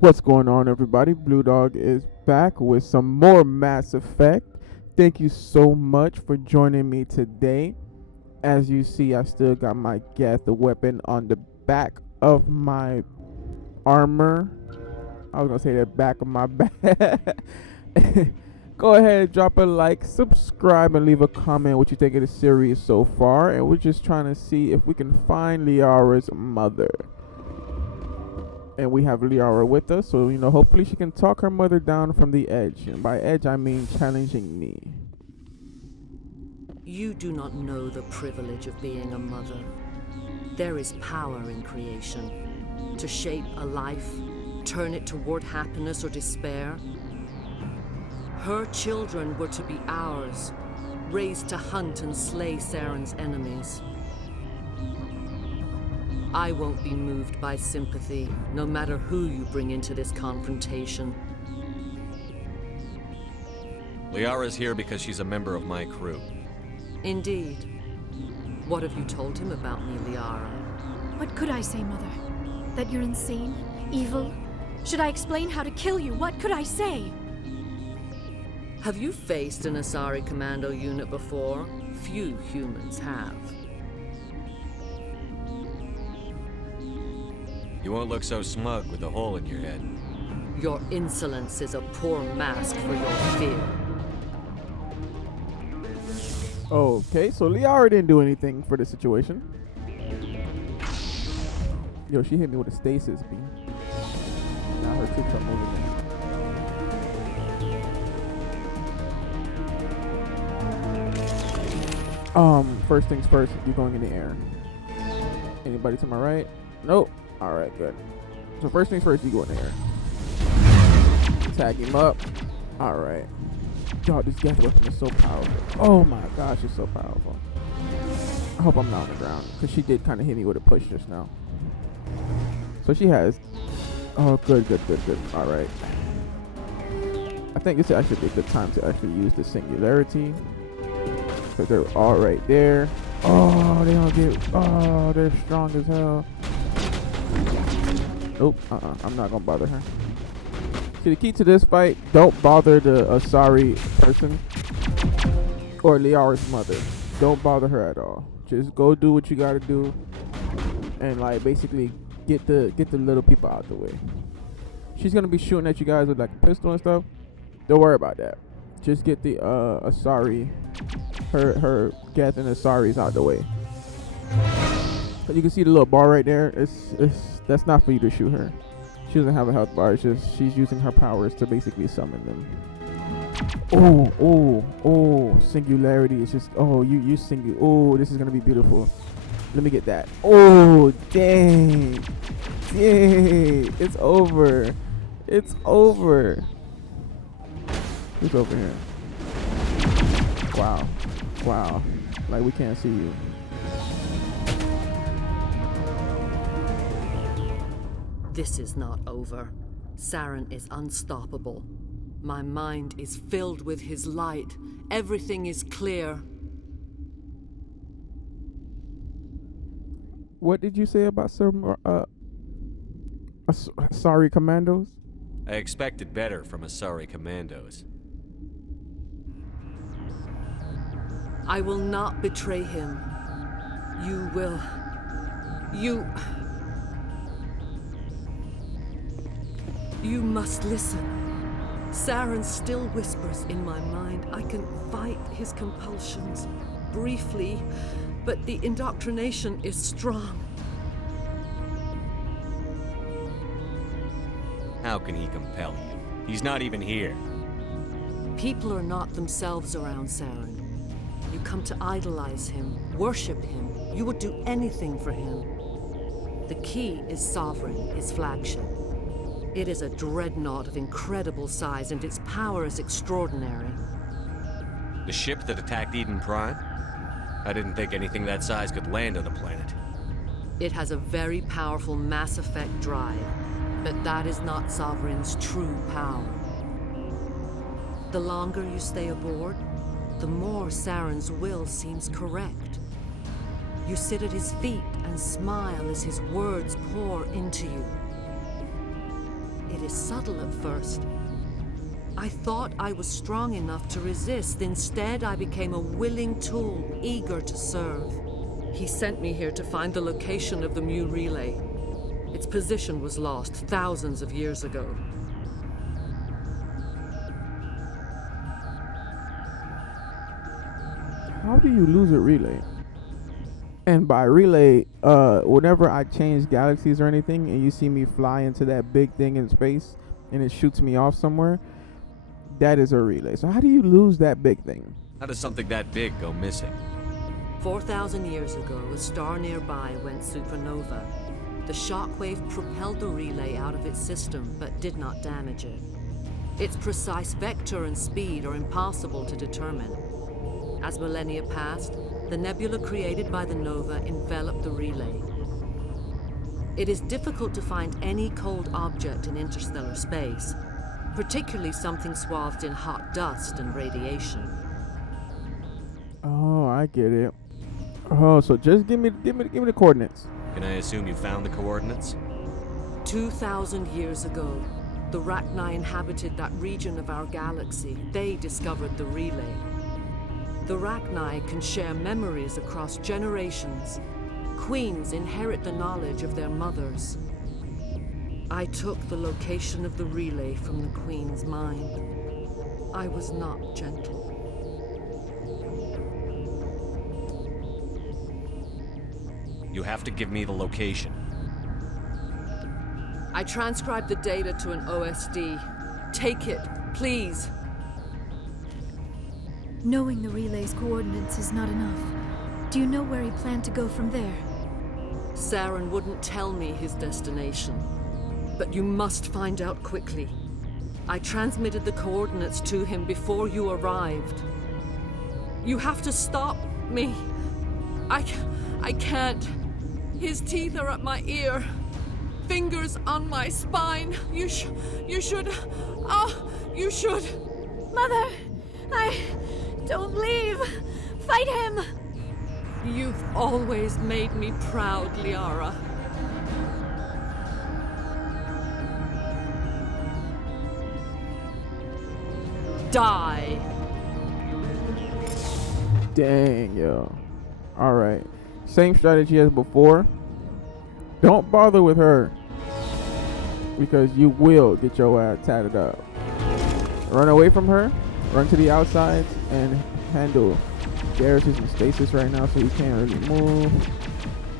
What's going on, everybody? Blue Dog is back with some more Mass Effect. Thank you so much for joining me today. As you see, I still got my Geth weapon on the back of my armor. I was gonna say the back of my back. Go ahead, drop a like, subscribe, and leave a comment what you think of the series so far. And we're just trying to see if we can find Liara's mother. And we have Liara with us, so hopefully she can talk her mother down from the edge. And by edge, I mean challenging me. You do not know the privilege of being a mother. There is power in creation. To shape a life, turn it toward happiness or despair. Her children were to be ours, raised to hunt and slay Saren's enemies. I won't be moved by sympathy, no matter who you bring into this confrontation. Liara's here because she's a member of my crew. Indeed. What have you told him about me, Liara? What could I say, Mother? That you're insane? Evil? Should I explain how to kill you? What could I say? Have you faced an Asari commando unit before? Few humans have. You won't look so smug with a hole in your head. Your insolence is a poor mask for your fear. Okay, so Liara didn't do anything for the situation. Yo, she hit me with a stasis beam. Now her troops are moving in. First things first, you're going in the air. Anybody to my right? Nope. Alright, good. So first things first, you go in the air. Tag him up. Alright. Y'all, this Geth weapon is so powerful. Oh my gosh, it's so powerful. I hope I'm not on the ground, because she did kind of hit me with a push just now. So she has... Oh, good. Alright. I think this actually be a good time to actually use the singularity. Because they're all right there. Oh, they don't get... Oh, they're strong as hell. Nope, I'm not gonna bother her. See, the key to this fight, don't bother the Asari person or Liara's mother. Don't bother her at all. Just go do what you gotta do and basically get the little people out the way. She's gonna be shooting at you guys with a pistol and stuff. Don't worry about that. Just get the Asari, her Geth and Asaris out the way. You can see the little bar right there. That's not for you to shoot her. She doesn't have a health bar. It's just she's using her powers to basically summon them. Oh, singularity. It's just you single. Oh, this is gonna be beautiful. Let me get that. Oh, dang. It's over. It's over here. Wow. Like we can't see you. This is not over. Saren is unstoppable. My mind is filled with his light. Everything is clear. What did you say about some Asari commandos? I expected better from Asari commandos. I will not betray him. You will... You must listen. Saren still whispers in my mind. I can fight his compulsions briefly, but the indoctrination is strong. How can he compel you? He's not even here. People are not themselves around Saren. You come to idolize him, worship him. You would do anything for him. The key is Sovereign, his flagship. It is a dreadnought of incredible size, and its power is extraordinary. The ship that attacked Eden Prime? I didn't think anything that size could land on the planet. It has a very powerful Mass Effect drive, but that is not Sovereign's true power. The longer you stay aboard, the more Saren's will seems correct. You sit at his feet and smile as his words pour into you. It is subtle at first. I thought I was strong enough to resist. Instead, I became a willing tool, eager to serve. He sent me here to find the location of the Mu relay. Its position was lost thousands of years ago. How do you lose a relay? And by relay, whenever I change galaxies or anything and you see me fly into that big thing in space and it shoots me off somewhere, that is a relay. So how do you lose that big thing? How does something that big go missing? 4,000 years ago, a star nearby went supernova. The shockwave propelled the relay out of its system, but did not damage it. Its precise vector and speed are impossible to determine. As millennia passed, the nebula created by the nova enveloped the relay. It is difficult to find any cold object in interstellar space, particularly something swathed in hot dust and radiation. Oh, I get it. Oh, so just give me the coordinates. Can I assume you found the coordinates? 2,000 years ago, the Rachni inhabited that region of our galaxy. They discovered the relay. The Rachni can share memories across generations. Queens inherit the knowledge of their mothers. I took the location of the relay from the Queen's mind. I was not gentle. You have to give me the location. I transcribed the data to an OSD. Take it, please. Knowing the relay's coordinates is not enough. Do you know where he planned to go from there? Saren wouldn't tell me his destination. But you must find out quickly. I transmitted the coordinates to him before you arrived. You have to stop me. I can't. His teeth are at my ear. Fingers on my spine. You should. You should. Mother! Don't leave! Fight him! You've always made me proud, Liara. Die. Dang, yo. Alright. Same strategy as before. Don't bother with her, because you will get your ass tatted up. Run away from her. Run to the outsides and handle. Garrus is in stasis right now, so he can't really move.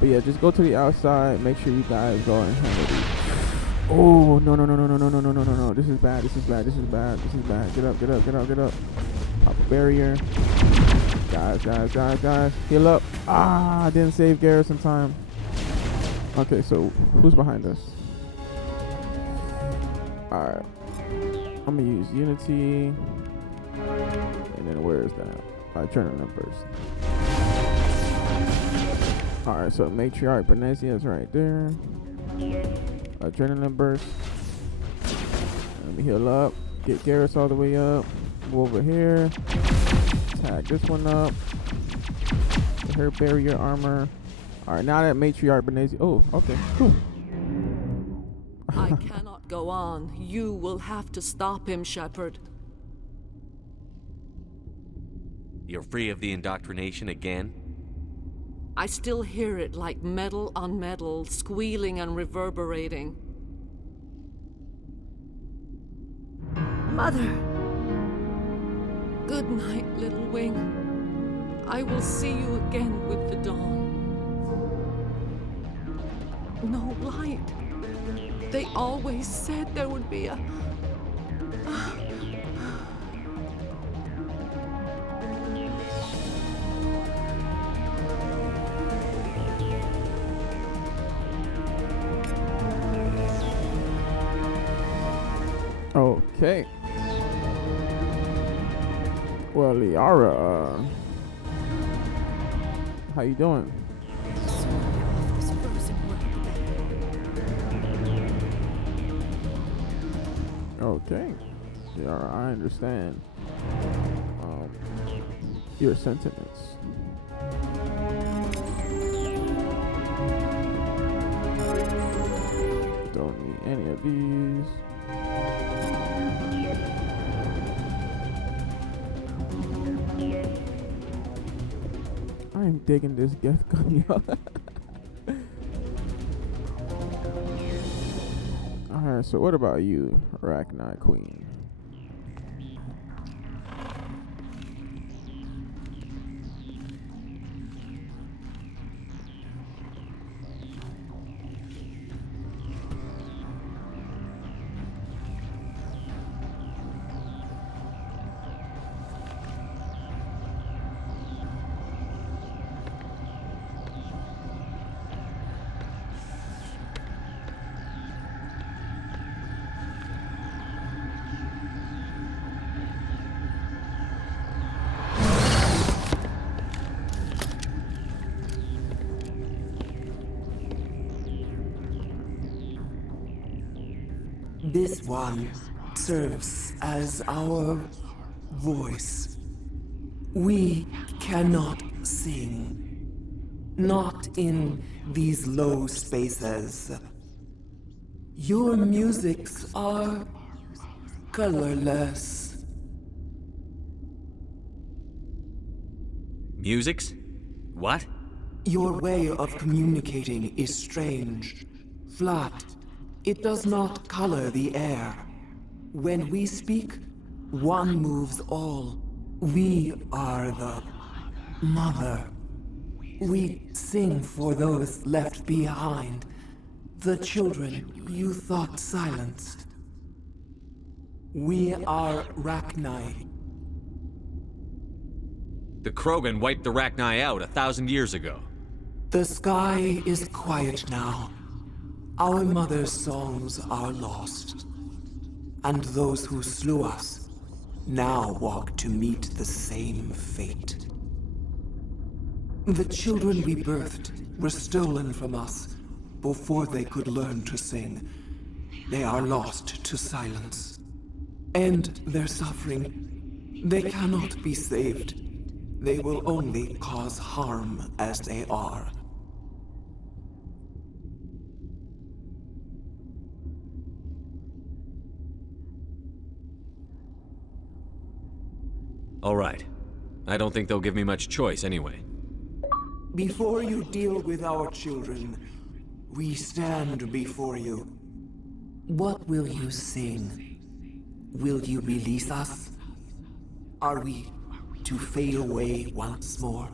But yeah, just go to the outside. Make sure you guys go and handle these. Oh, no. This is bad. This is bad. Get up. Pop a barrier. Guys. Heal up. I didn't save Garrus in time. Okay, so who's behind us? Alright. I'm gonna use Unity. And then where is that? Adrenaline burst. Alright, so Matriarch Benezia is right there. Adrenaline burst. Let me heal up. Get Garrus all the way up. Move over here. Tag this one up. Get her barrier armor. Alright, now that Matriarch Benezia. Oh, okay, cool. I cannot go on. You will have to stop him, Shepard. You're free of the indoctrination again? I still hear it like metal on metal, squealing and reverberating. Mother! Good night, little wing. I will see you again with the dawn. No light. They always said there would be a... Okay. Well, Liara, how you doing? Okay. Liara, I understand your sentiments. Don't need any of these. I am digging this gift gun, y'all. Alright, so what about you, Arachnid Queen? This one serves as our voice. We cannot sing. Not in these low spaces. Your musics are colorless. Musics? What? Your way of communicating is strange. Flat. It does not color the air. When we speak, one moves all. We are the mother. We sing for those left behind. The children you thought silenced. We are Rachni. The Krogan wiped the Rachni out 1,000 years ago. The sky is quiet now. Our mother's songs are lost. And those who slew us now walk to meet the same fate. The children we birthed were stolen from us before they could learn to sing. They are lost to silence. And their suffering, they cannot be saved. They will only cause harm as they are. All right. I don't think they'll give me much choice anyway. Before you deal with our children, we stand before you. What will you sing? Will you release us? Are we to fade away once more?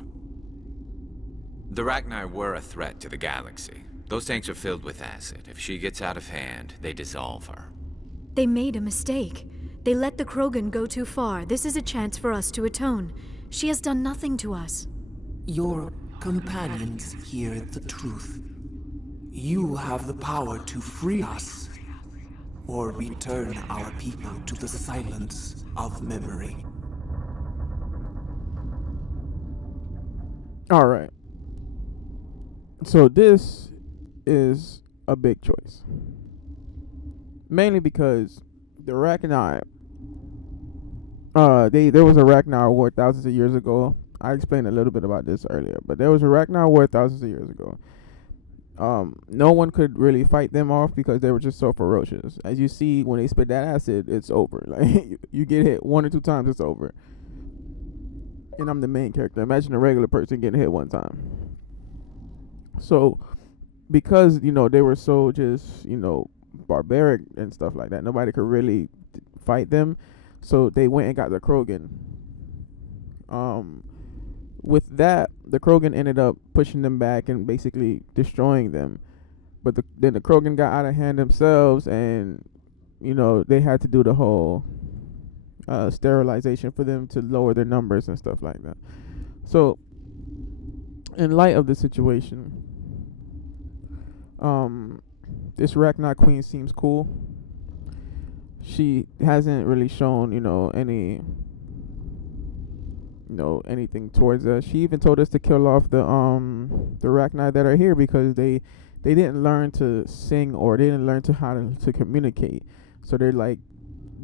The Rachni were a threat to the galaxy. Those tanks are filled with acid. If she gets out of hand, they dissolve her. They made a mistake. They let the Krogan go too far. This is a chance for us to atone. She has done nothing to us. Your companions hear the truth. You have the power to free us, or return our people to the silence of memory. All right. So this is a big choice. Mainly because the Rachni, there was a Rachni war thousands of years ago. I explained a little bit about this earlier, but there was a Rachni war thousands of years ago. No one could really fight them off because they were just so ferocious. As you see, when they spit that acid, it's over. Like you get hit 1 or 2 times, it's over. And I'm the main character. Imagine a regular person getting hit 1 time. So, because they were so just barbaric and stuff like that, nobody could really fight them. So they went and got the Krogan. With that, the Krogan ended up pushing them back and basically destroying them. But then the Krogan got out of hand themselves, and they had to do the whole sterilization for them to lower their numbers and stuff like that. So, in light of the situation, this Rachni Queen seems cool. She hasn't really shown anything towards us. She even told us to kill off the Rachni that are here because they didn't learn to sing, or they didn't learn how to communicate. So they're like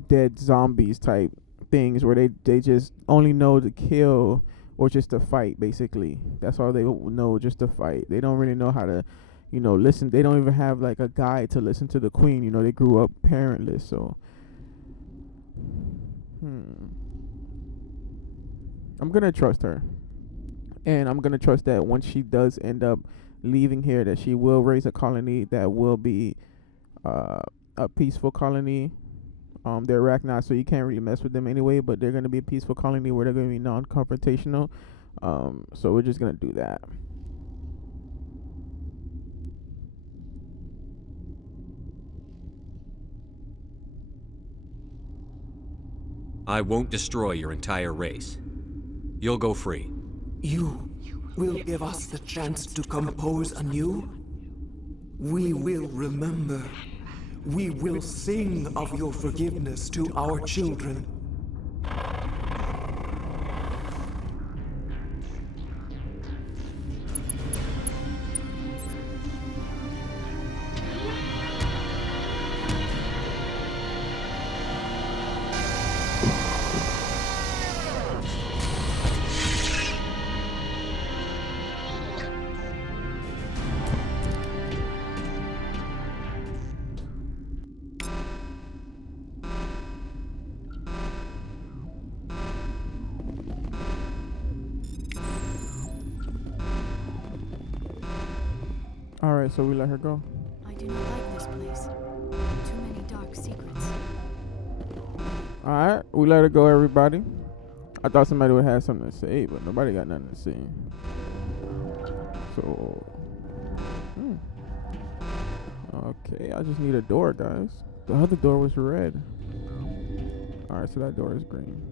dead zombies type things where they just only know to kill or just to fight. Basically, that's all they know, just to fight. They don't really know how to listen. They don't even have like a guide to listen to the queen. They grew up parentless. So, I'm gonna trust her, and I'm gonna trust that once she does end up leaving here, that she will raise a colony that will be a peaceful colony. They're Arachni, so you can't really mess with them anyway. But they're gonna be a peaceful colony where they're gonna be non-confrontational. So we're just gonna do that. I won't destroy your entire race. You'll go free. You will give us the chance to compose anew? We will remember. We will sing of your forgiveness to our children. Alright, so we let her go. I do not like this place. Too many dark secrets. Alright, we let her go, everybody. I thought somebody would have something to say, but nobody got nothing to say. So, okay, I just need a door, guys. The other door was red. Alright, so that door is green.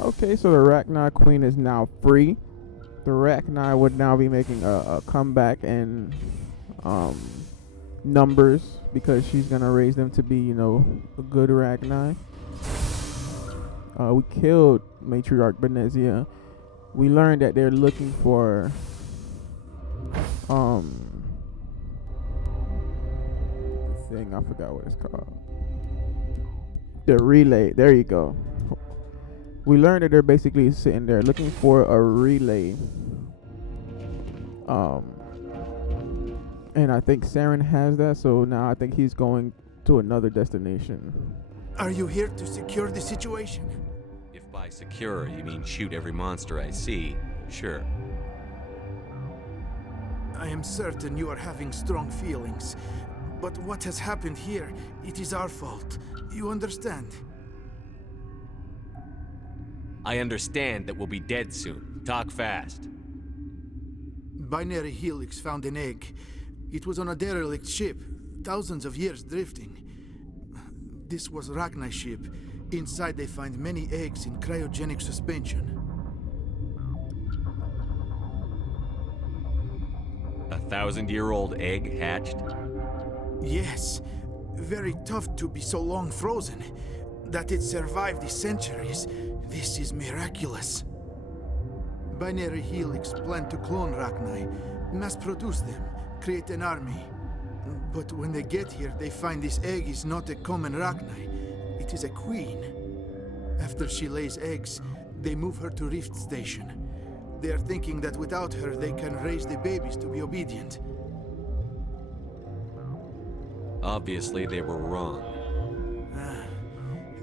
Okay, so the Arachni Queen is now free. The Arachni would now be making a comeback in numbers because she's gonna raise them to be, a good Arachni. We killed Matriarch Benezia. We learned that they're looking for the thing, I forgot what it's called. The relay. There you go. We learned that they're basically sitting there looking for a relay. And I think Saren has that, so now I think he's going to another destination. Are you here to secure the situation? If by secure you mean shoot every monster I see, sure. I am certain you are having strong feelings. But what has happened here, it is our fault. You understand? I understand that we'll be dead soon. Talk fast. Binary Helix found an egg. It was on a derelict ship, thousands of years drifting. This was Arachni's ship. Inside they find many eggs in cryogenic suspension. 1,000-year-old egg hatched? Yes. Very tough to be so long frozen. That it survived the centuries. This is miraculous. Binary Helix planned to clone Arachni, mass produce them, create an army. But when they get here, they find this egg is not a common Arachni. It is a queen. After she lays eggs, they move her to Rift Station. They are thinking that without her, they can raise the babies to be obedient. Obviously, they were wrong.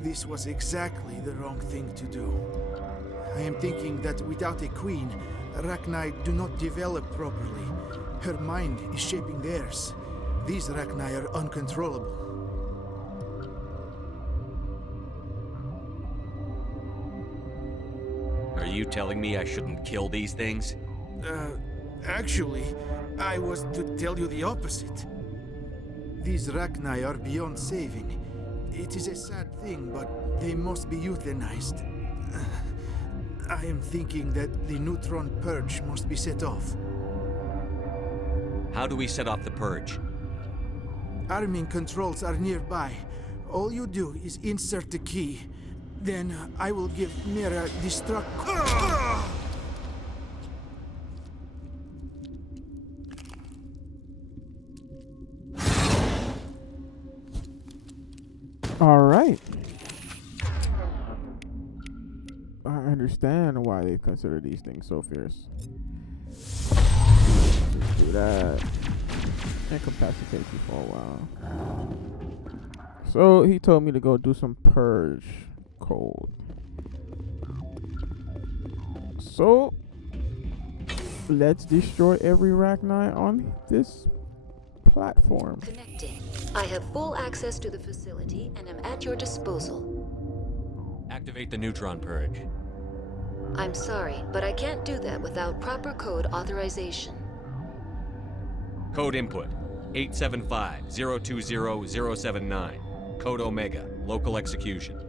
This was exactly the wrong thing to do. I am thinking that without a queen, Arachni do not develop properly. Her mind is shaping theirs. These Arachni are uncontrollable. Are you telling me I shouldn't kill these things? Actually, I was to tell you the opposite. These Arachni are beyond saving. It is a sad thing, but they must be euthanized. I am thinking that the neutron purge must be set off. How do we set off the purge? Arming controls are nearby. All you do is insert the key. Then I will give Mira destruct. All right. understand why they consider these things so fierce. Just do that. Incapacitate you for a while. So he told me to go do some purge code. So let's destroy every Rachni on this platform. Connecting. I have full access to the facility and am at your disposal. Activate the neutron purge. I'm sorry, but I can't do that without proper code authorization. Code input 875-020-079. Code Omega. Local execution.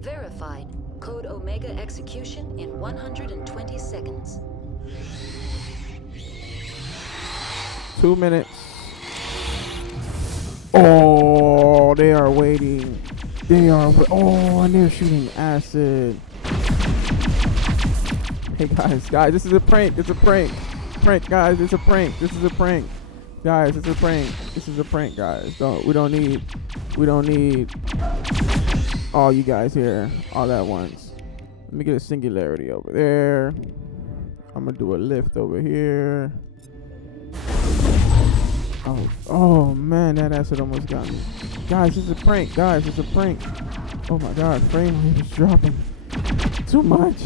Verified. Code Omega execution in 120 seconds. 2 minutes. Oh, they are waiting. They are. Oh, and they're shooting acid. Hey guys, this is a prank. It's a prank. Guys, it's a prank. This is a prank. Guys, it's a prank. This is a prank, guys. We don't need all you guys here all at once. Let me get a singularity over there. I'm gonna do a lift over here. Oh man, that acid almost got me. Guys, it's a prank. Guys, it's a prank. Oh my god, frame rate is dropping too much.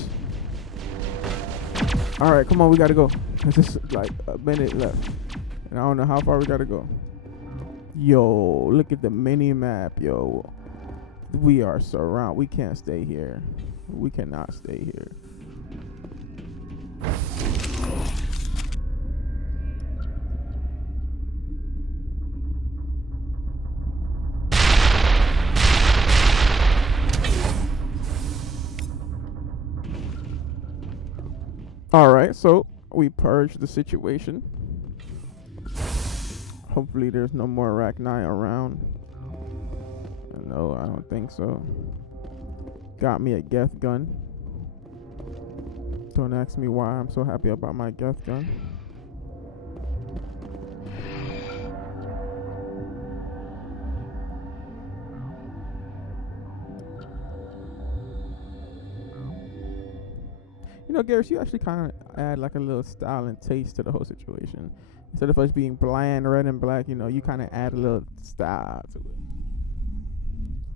Alright, come on, we gotta go. It's just like a minute left. And I don't know how far we gotta go. Yo, look at the mini map, yo. We are surrounded. We can't stay here. We cannot stay here. Alright, so we purged the situation. Hopefully there's no more Rachni around. No, I don't think so. Got me a Geth gun. Don't ask me why I'm so happy about my Geth gun. You know, Garrus, you actually kind of add like a little style and taste to the whole situation. Instead of us being bland, red and black, you know, you kind of add a little style to it.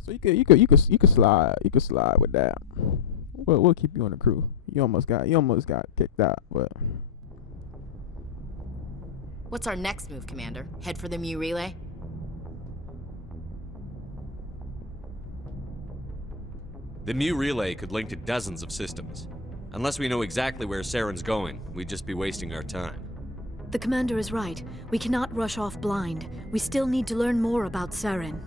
So you could slide with that. We'll keep you on the crew. You almost got kicked out, but. What's our next move, Commander? Head for the Mu relay? The Mu relay could link to dozens of systems. Unless we know exactly where Saren's going, we'd just be wasting our time. The commander is right. We cannot rush off blind. We still need to learn more about Saren.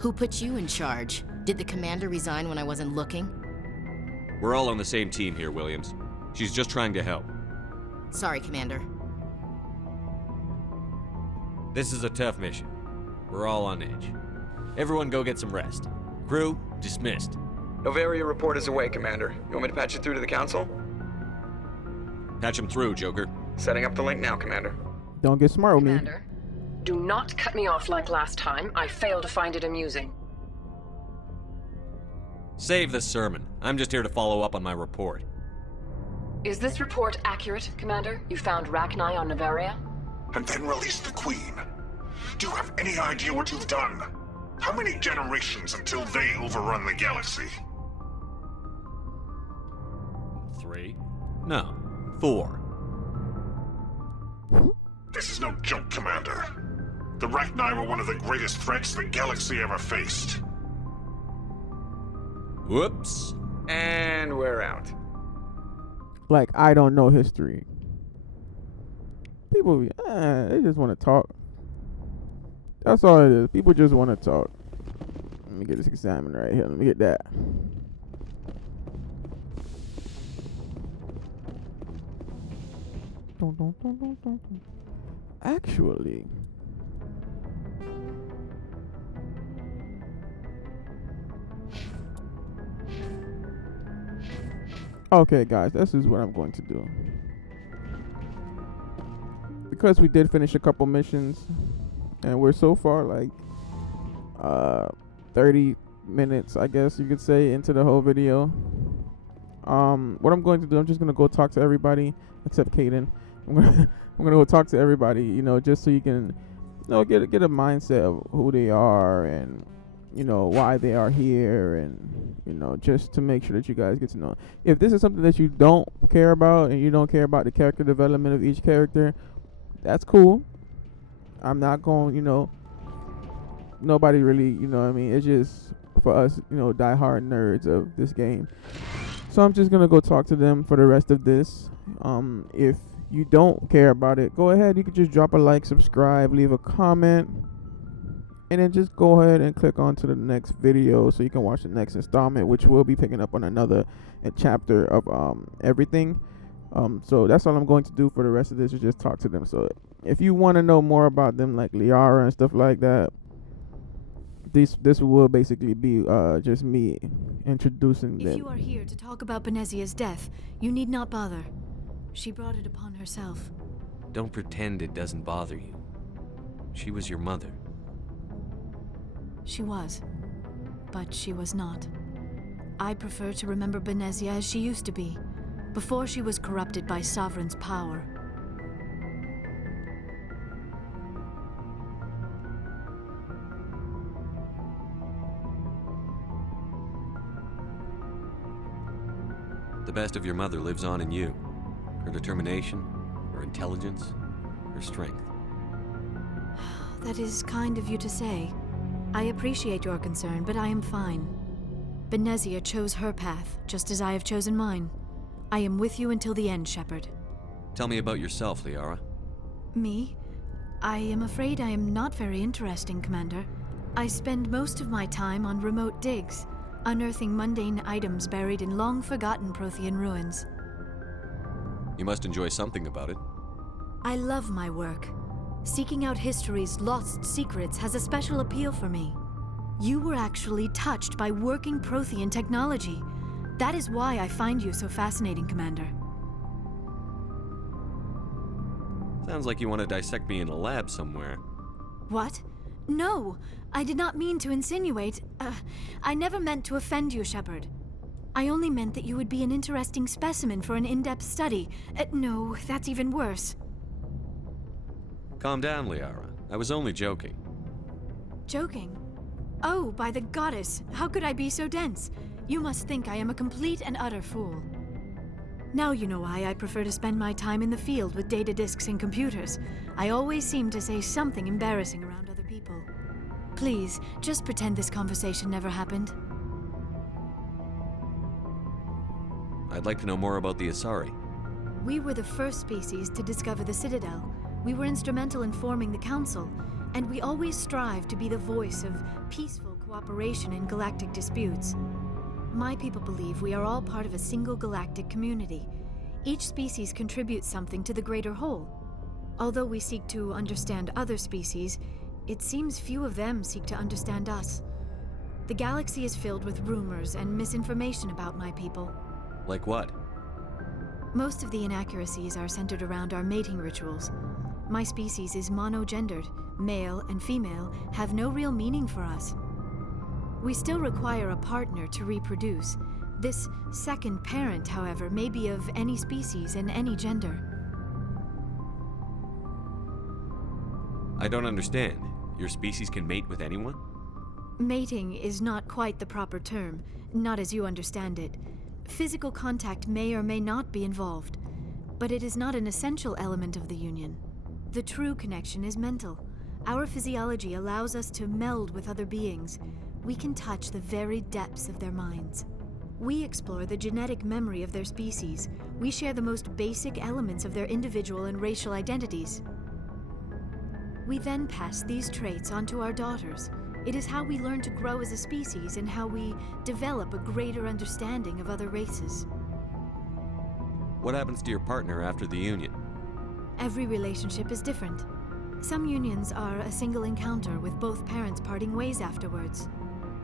Who put you in charge? Did the commander resign when I wasn't looking? We're all on the same team here, Williams. She's just trying to help. Sorry, Commander. This is a tough mission. We're all on edge. Everyone go get some rest. Crew, dismissed. Novaria report is away, Commander. You want me to patch it through to the Council? Patch him through, Joker. Setting up the link now, Commander. Don't get smart with me. Commander, do not cut me off like last time. I failed to find it amusing. Save the sermon. I'm just here to follow up on my report. Is this report accurate, Commander? You found Rachni on Novaria? And then released the Queen. Do you have any idea what you've done? How many generations until they overrun the galaxy? 3? No, 4. This is no joke, Commander. The Rachni were one of the greatest threats the galaxy ever faced. Whoops. And we're out. Like, I don't know history. People, they just want to talk. That's all it is. People just want to talk. Let me get this examiner right here. Let me get that. Actually, okay, guys, this is what I'm going to do. Because we did finish a couple missions, and we're so far like 30 minutes, I guess you could say, into the whole video. What I'm going to do, I'm just gonna go talk to everybody except Kaden. I'm gonna I'm gonna go talk to everybody, you know, just so you can, you know, get a mindset of who they are and, you know, why they are here, and, you know, just to make sure that you guys get to know. If this is something that you don't care about and you don't care about the character development of each character, that's cool. I'm not going, you know, nobody really, you know what I mean? It's just for us, you know, diehard nerds of this game. So I'm just going to go talk to them for the rest of this. If you don't care about it, go ahead. You can just drop a like, subscribe, leave a comment, and then just go ahead and click on to the next video so you can watch the next installment, which will be picking up on another chapter of everything. So that's all I'm going to do for the rest of this, is just talk to them. So if you want to know more about them, like Liara and stuff like that, this will basically be just me introducing them. If you are here to talk about Benezia's death, you need not bother. She brought it upon herself. Don't pretend it doesn't bother you. She was your mother. She was, but she was not. I prefer to remember Benezia as she used to be, before she was corrupted by Sovereign's power. The best of your mother lives on in you. Her determination, her intelligence, her strength. That is kind of you to say. I appreciate your concern, but I am fine. Benezia chose her path, just as I have chosen mine. I am with you until the end, Shepard. Tell me about yourself, Liara. Me? I am afraid I am not very interesting, Commander. I spend most of my time on remote digs, unearthing mundane items buried in long-forgotten Prothean ruins. You must enjoy something about it. I love my work. Seeking out history's lost secrets has a special appeal for me. You were actually touched by working Prothean technology. That is why I find you so fascinating, Commander. Sounds like you want to dissect me in a lab somewhere. What? No, I did not mean to insinuate. I never meant to offend you, Shepard. I only meant that you would be an interesting specimen for an in-depth study. No, that's even worse. Calm down, Liara. I was only joking. Joking? Oh, by the goddess, how could I be so dense? You must think I am a complete and utter fool. Now you know why I prefer to spend my time in the field with data disks and computers. I always seem to say something embarrassing around other people. Please, just pretend this conversation never happened. I'd like to know more about the Asari. We were the first species to discover the Citadel. We were instrumental in forming the Council, and we always strive to be the voice of peaceful cooperation in galactic disputes. My people believe we are all part of a single galactic community. Each species contributes something to the greater whole. Although we seek to understand other species, it seems few of them seek to understand us. The galaxy is filled with rumors and misinformation about my people. Like what? Most of the inaccuracies are centered around our mating rituals. My species is monogendered. Male and female have no real meaning for us. We still require a partner to reproduce. This second parent, however, may be of any species and any gender. I don't understand. Your species can mate with anyone? Mating is not quite the proper term, not as you understand it. Physical contact may or may not be involved, but it is not an essential element of the union. The true connection is mental. Our physiology allows us to meld with other beings. We can touch the very depths of their minds. We explore the genetic memory of their species. We share the most basic elements of their individual and racial identities. We then pass these traits on to our daughters. It is how we learn to grow as a species and how we develop a greater understanding of other races. What happens to your partner after the union? Every relationship is different. Some unions are a single encounter with both parents parting ways afterwards.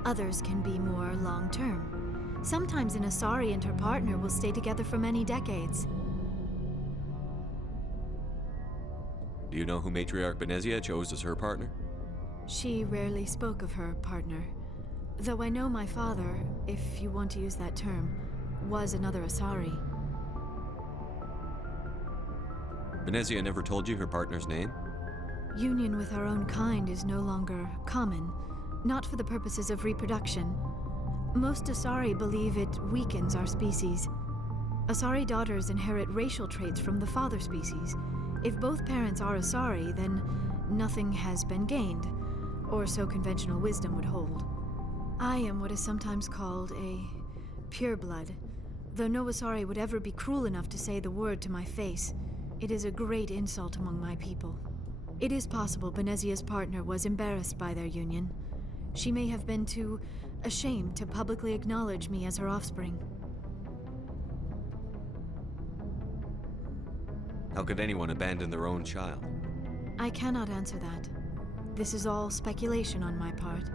Others can be more long-term. Sometimes an Asari and her partner will stay together for many decades. Do you know who Matriarch Benezia chose as her partner? She rarely spoke of her partner. Though I know my father, if you want to use that term, was another Asari. Venezia never told you her partner's name? Union with our own kind is no longer common, not for the purposes of reproduction. Most Asari believe it weakens our species. Asari daughters inherit racial traits from the father species. If both parents are Asari, then nothing has been gained, or so conventional wisdom would hold. I am what is sometimes called a pureblood, though no Asari would ever be cruel enough to say the word to my face. It is a great insult among my people. It is possible Benezia's partner was embarrassed by their union. She may have been too ashamed to publicly acknowledge me as her offspring. How could anyone abandon their own child? I cannot answer that. This is all speculation on my part.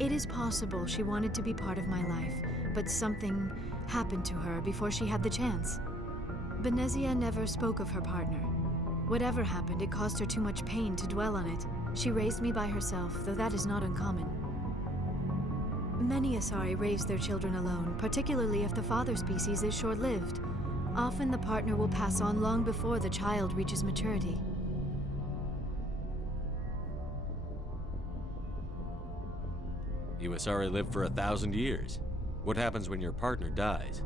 It is possible she wanted to be part of my life, but something happened to her before she had the chance. Benezia never spoke of her partner. Whatever happened, it caused her too much pain to dwell on it. She raised me by herself, though that is not uncommon. Many Asari raise their children alone, particularly if the father species is short-lived. Often the partner will pass on long before the child reaches maturity. You Asari live for 1,000 years. What happens when your partner dies?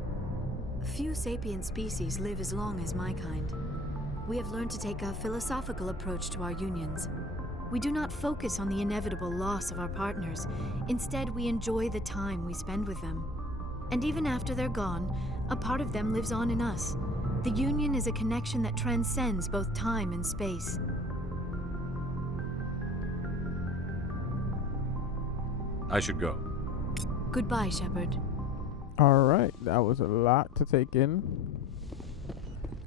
Few sapient species live as long as my kind. We have learned to take a philosophical approach to our unions. We do not focus on the inevitable loss of our partners. Instead, we enjoy the time we spend with them. And even after they're gone, a part of them lives on in us. The union is a connection that transcends both time and space. I should go. Goodbye, Shepard. Alright, that was a lot to take in.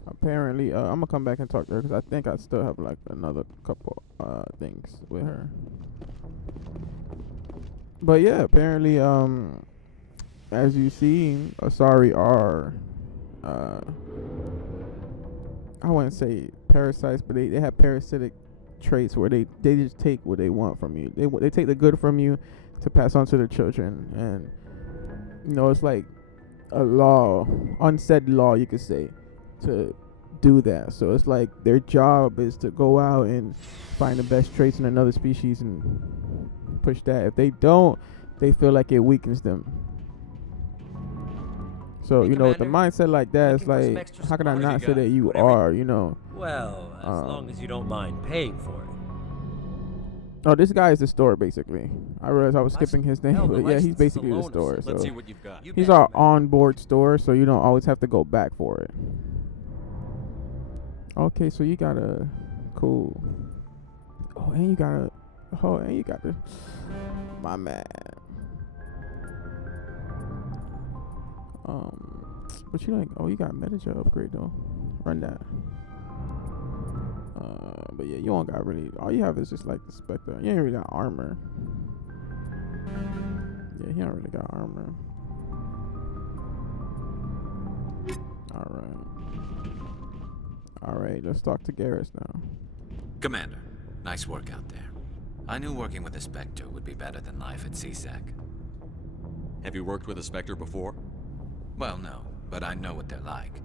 Apparently, I'm gonna come back and talk to her because I think I still have like another couple things with her. But yeah, apparently, as you see, Asari are, I wouldn't say parasites, but they have parasitic traits where they just take what they want from you. They take the good from you to pass on to their children, and you know, it's like a law, unsaid law, you could say, to do that. So it's like their job is to go out and find the best traits in another species and push that. If they don't, they feel like it weakens them. So, you know, with the mindset like that, it's like, how can I not say that you are, you know? Well, as long as you don't mind paying for it. Oh, this guy is the store, basically. I realized I was skipping his name, but yeah, he's basically the store. So let's see what you've got. He's our onboard store, so you don't always have to go back for it. Okay, so you got a cool. Oh, and you got a. Oh, and you got the. My man. But you like. Oh, you got Metager upgrade though. Run that. But yeah, you don't got really. All you have is just like the Spectre. You ain't really got armor. Yeah, he don't really got armor. Alright, let's talk to Garrus now. Commander, nice work out there. I knew working with a Spectre would be better than life at CSEC. Have you worked with a Spectre before? Well, no, but I know what they're like.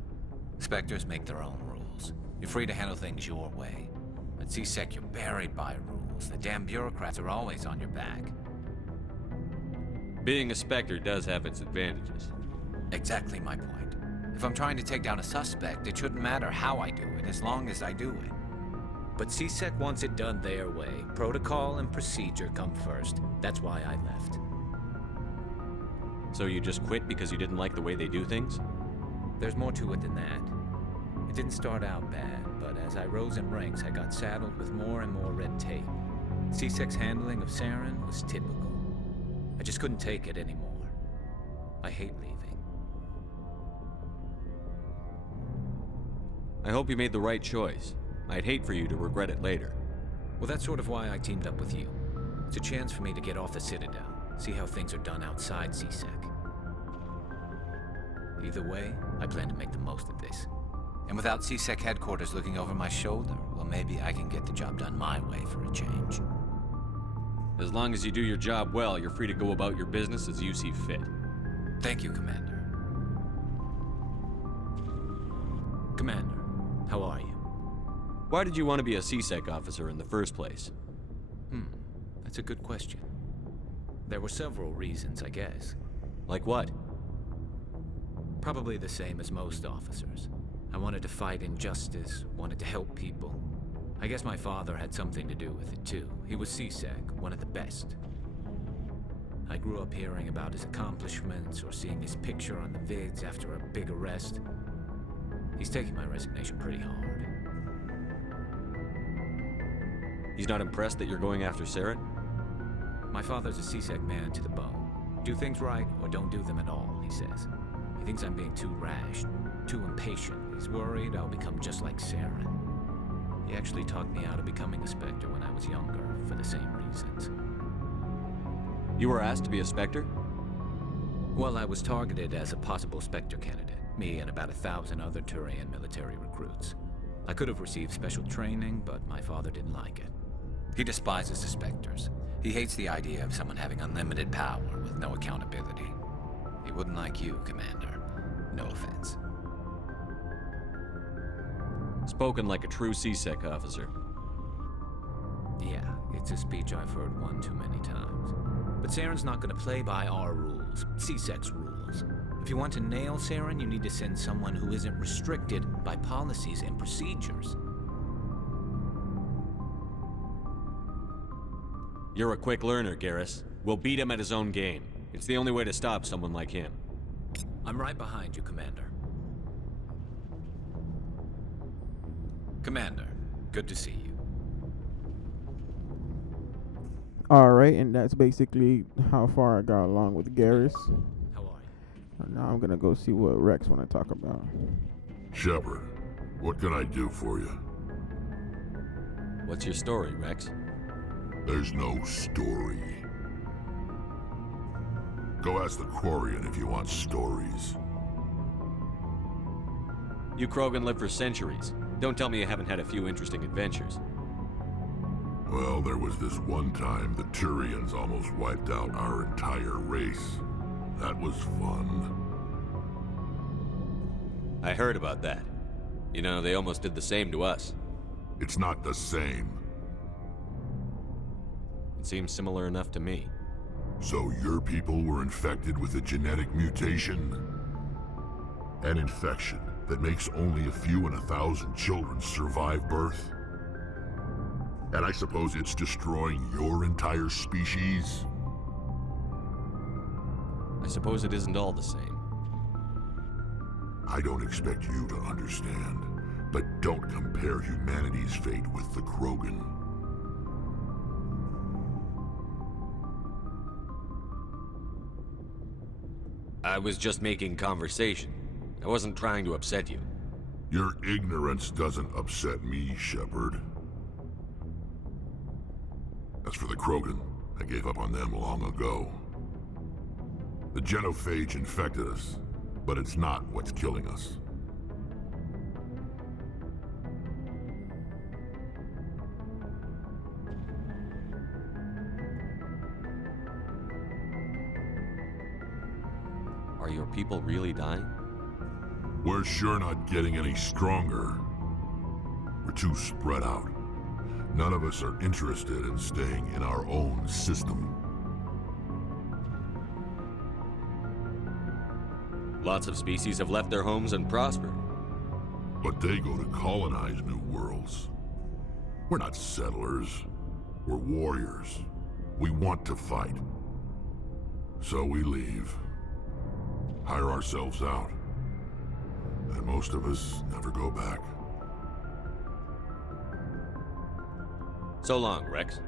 Spectres make their own rules. You're free to handle things your way. At CSEC, you're buried by rules. The damn bureaucrats are always on your back. Being a Spectre does have its advantages. Exactly my point. If I'm trying to take down a suspect, it shouldn't matter how I do it, as long as I do it. But CSEC wants it done their way. Protocol and procedure come first. That's why I left. So you just quit because you didn't like the way they do things? There's more to it than that. It didn't start out bad, but as I rose in ranks, I got saddled with more and more red tape. CSEC's handling of Saren was typical. I just couldn't take it anymore. I hate leaving. I hope you made the right choice. I'd hate for you to regret it later. Well, that's sort of why I teamed up with you. It's a chance for me to get off the Citadel, see how things are done outside CSEC. Either way, I plan to make the most of this. And without CSEC headquarters looking over my shoulder, well, maybe I can get the job done my way for a change. As long as you do your job well, you're free to go about your business as you see fit. Thank you, Commander. Commander, how are you? Why did you want to be a CSEC officer in the first place? That's a good question. There were several reasons, I guess. Like what? Probably the same as most officers. I wanted to fight injustice, wanted to help people. I guess my father had something to do with it too. He was CSEC, one of the best. I grew up hearing about his accomplishments or seeing his picture on the vids after a big arrest. He's taking my resignation pretty hard. He's not impressed that you're going after Saren? My father's a CSEC man to the bone. Do things right or don't do them at all, he says. He thinks I'm being too rash, too impatient. He's worried I'll become just like Saren. He actually talked me out of becoming a Spectre when I was younger, for the same reasons. You were asked to be a Spectre? Well, I was targeted as a possible Spectre candidate, me and about 1,000 other Turian military recruits. I could have received special training, but my father didn't like it. He despises the Spectres. He hates the idea of someone having unlimited power with no accountability. He wouldn't like you, Commander. No offense. Spoken like a true CSEC officer. Yeah, it's a speech I've heard one too many times. But Saren's not gonna play by our rules, CSEC's rules. If you want to nail Saren, you need to send someone who isn't restricted by policies and procedures. You're a quick learner, Garrus. We'll beat him at his own game. It's the only way to stop someone like him. I'm right behind you, Commander. Commander, good to see you. Alright, and that's basically how far I got along with Garrus. How are you? Now I'm gonna go see what Rex wanna talk about. Shepard, what can I do for you? What's your story, Rex? There's no story. Go ask the Quarian if you want stories. You Krogan live for centuries. Don't tell me you haven't had a few interesting adventures. Well, there was this one time the Turians almost wiped out our entire race. That was fun. I heard about that. You know, they almost did the same to us. It's not the same. It seems similar enough to me. So your people were infected with a genetic mutation? An infection that makes only a few in 1,000 children survive birth? And I suppose it's destroying your entire species? I suppose it isn't all the same. I don't expect you to understand, but don't compare humanity's fate with the Krogan. I was just making conversation. I wasn't trying to upset you. Your ignorance doesn't upset me, Shepard. As for the Krogan, I gave up on them long ago. The genophage infected us, but it's not what's killing us. Are your people really dying? We're sure not getting any stronger. We're too spread out. None of us are interested in staying in our own system. Lots of species have left their homes and prospered. But they go to colonize new worlds. We're not settlers. We're warriors. We want to fight. So we leave. Hire ourselves out. And most of us never go back. So long, Rex.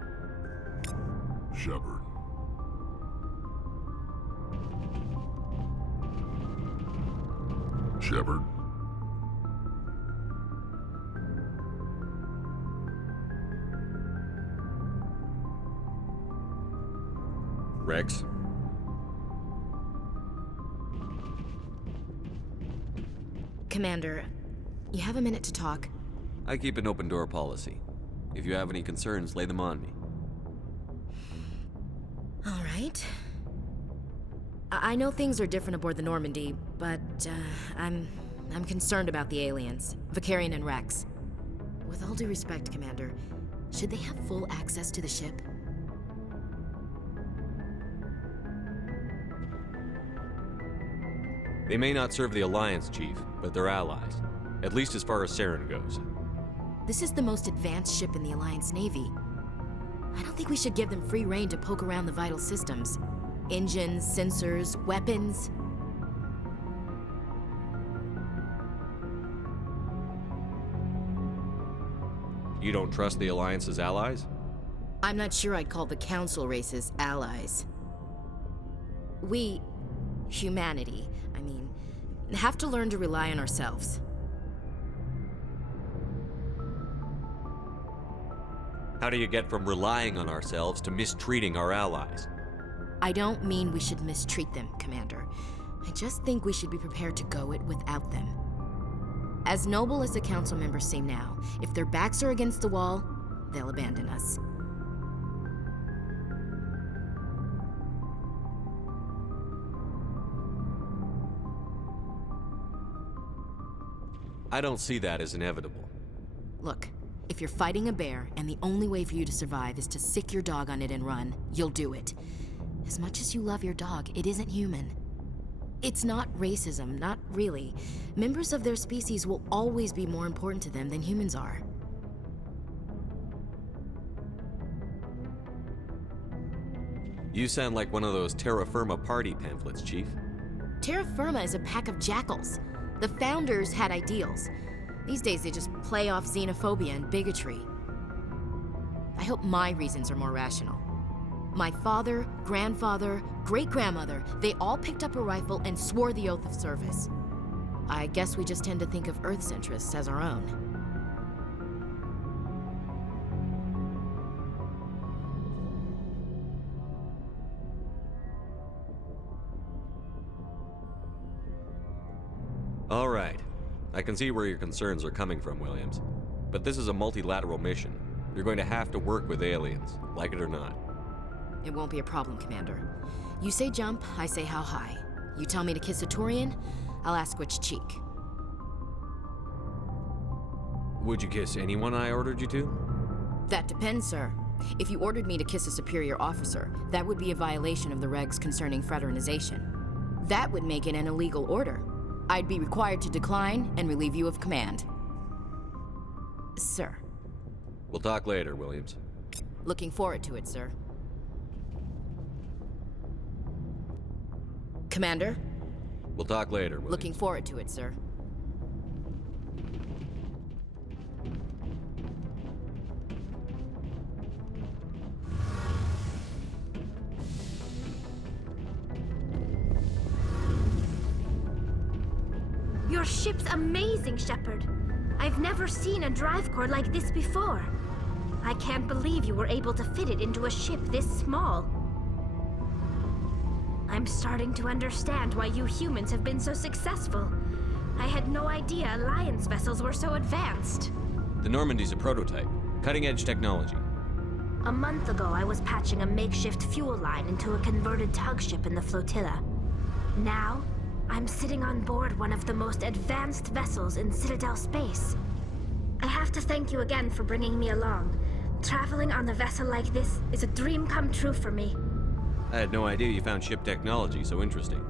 Shepard. Shepard? Rex? Commander, you have a minute to talk? I keep an open door policy. If you have any concerns, lay them on me. All right. I know things are different aboard the Normandy, but I'm I'm concerned about the aliens, Vicarian and Rex. With all due respect, Commander, should they have full access to the ship? They may not serve the Alliance, Chief, but they're allies. At least as far as Saren goes. This is the most advanced ship in the Alliance Navy. I don't think we should give them free rein to poke around the vital systems. Engines, sensors, weapons. You don't trust the Alliance's allies? I'm not sure I'd call the Council races allies. We, humanity, have to learn to rely on ourselves. How do you get from relying on ourselves to mistreating our allies? I don't mean we should mistreat them, Commander. I just think we should be prepared to go it without them. As noble as the Council members seem now, if their backs are against the wall, they'll abandon us. I don't see that as inevitable. Look, if you're fighting a bear and the only way for you to survive is to sick your dog on it and run, you'll do it. As much as you love your dog, it isn't human. It's not racism, not really. Members of their species will always be more important to them than humans are. You sound like one of those Terra Firma party pamphlets, Chief. Terra Firma is a pack of jackals. The founders had ideals. These days they just play off xenophobia and bigotry. I hope my reasons are more rational. My father, grandfather, great-grandmother, they all picked up a rifle and swore the oath of service. I guess we just tend to think of Earth's interests as our own. All right. I can see where your concerns are coming from, Williams. But this is a multilateral mission. You're going to have to work with aliens, like it or not. It won't be a problem, Commander. You say jump, I say how high. You tell me to kiss a Turian, I'll ask which cheek. Would you kiss anyone I ordered you to? That depends, sir. If you ordered me to kiss a superior officer, that would be a violation of the regs concerning fraternization. That would make it an illegal order. I'd be required to decline and relieve you of command. Sir. We'll talk later, Williams. Looking forward to it, sir. Commander? We'll talk later, Williams. Looking forward to it, sir. Your ship's amazing, Shepard. I've never seen a drive core like this before. I can't believe you were able to fit it into a ship this small. I'm starting to understand why you humans have been so successful. I had no idea Alliance vessels were so advanced. The Normandy's a prototype. Cutting-edge technology. A month ago, I was patching a makeshift fuel line into a converted tug ship in the flotilla. Now, I'm sitting on board one of the most advanced vessels in Citadel space. I have to thank you again for bringing me along. Traveling on a vessel like this is a dream come true for me. I had no idea you found ship technology so interesting.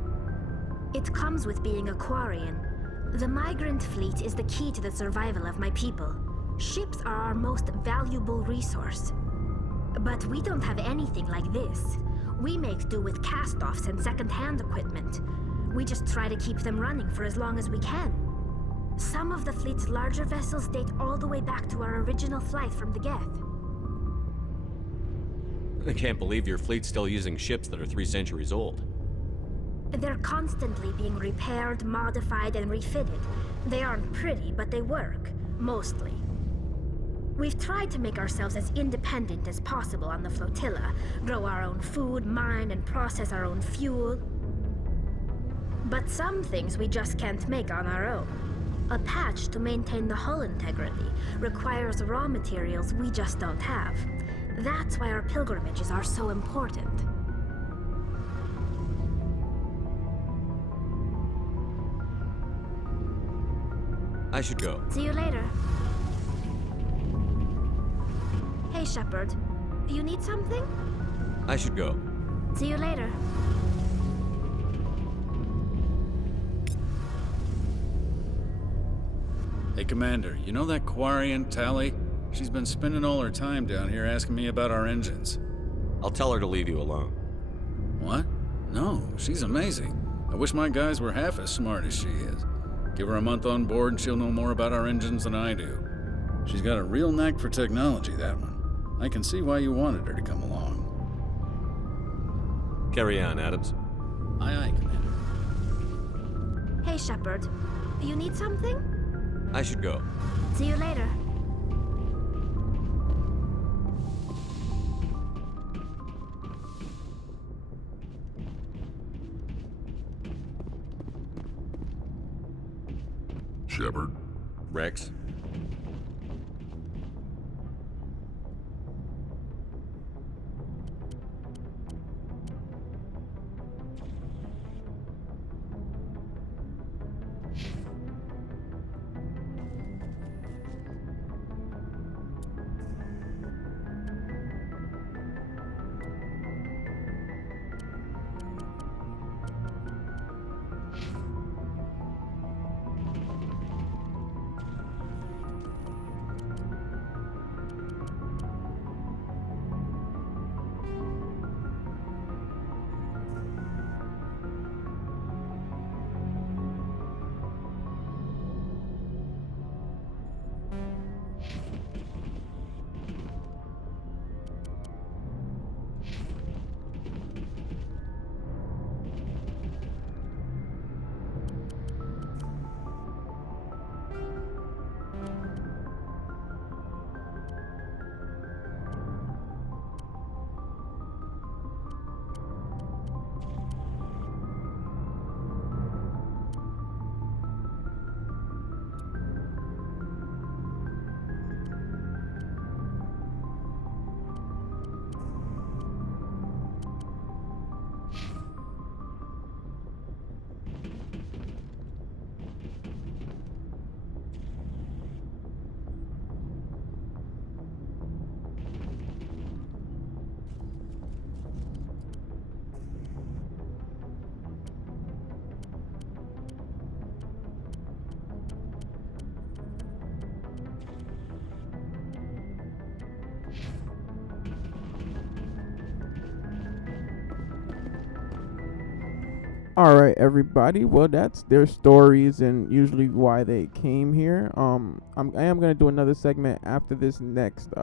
It comes with being a Quarian. The migrant fleet is the key to the survival of my people. Ships are our most valuable resource. But we don't have anything like this. We make do with cast-offs and second-hand equipment. We just try to keep them running for as long as we can. Some of the fleet's larger vessels date all the way back to our original flight from the Geth. I can't believe your fleet's still using ships that are 3 centuries old. They're constantly being repaired, modified, and refitted. They aren't pretty, but they work. Mostly. We've tried to make ourselves as independent as possible on the flotilla, grow our own food, mine and process our own fuel. But some things we just can't make on our own. A patch to maintain the hull integrity requires raw materials we just don't have. That's why our pilgrimages are so important. I should go. See you later. Hey, Shepard. You need something? I should go. See you later. Hey, Commander, you know that Quarian, Tally? She's been spending all her time down here asking me about our engines. I'll tell her to leave you alone. What? No, she's amazing. I wish my guys were half as smart as she is. Give her a month on board and she'll know more about our engines than I do. She's got a real knack for technology, that one. I can see why you wanted her to come along. Carry on, Adams. Aye, aye, Commander. Hey, Shepard. You need something? I should go. See you later. Shepard? Rex? All right, everybody. Well, that's their stories and usually why they came here. I am gonna do another segment after this next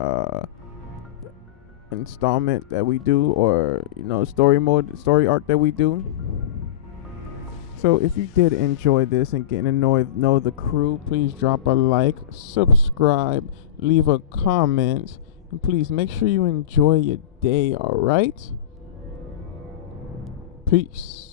installment that we do, or story arc that we do. So if you did enjoy this and getting to know the crew, please drop a like, subscribe, leave a comment, and please make sure you enjoy your day. All right. Peace.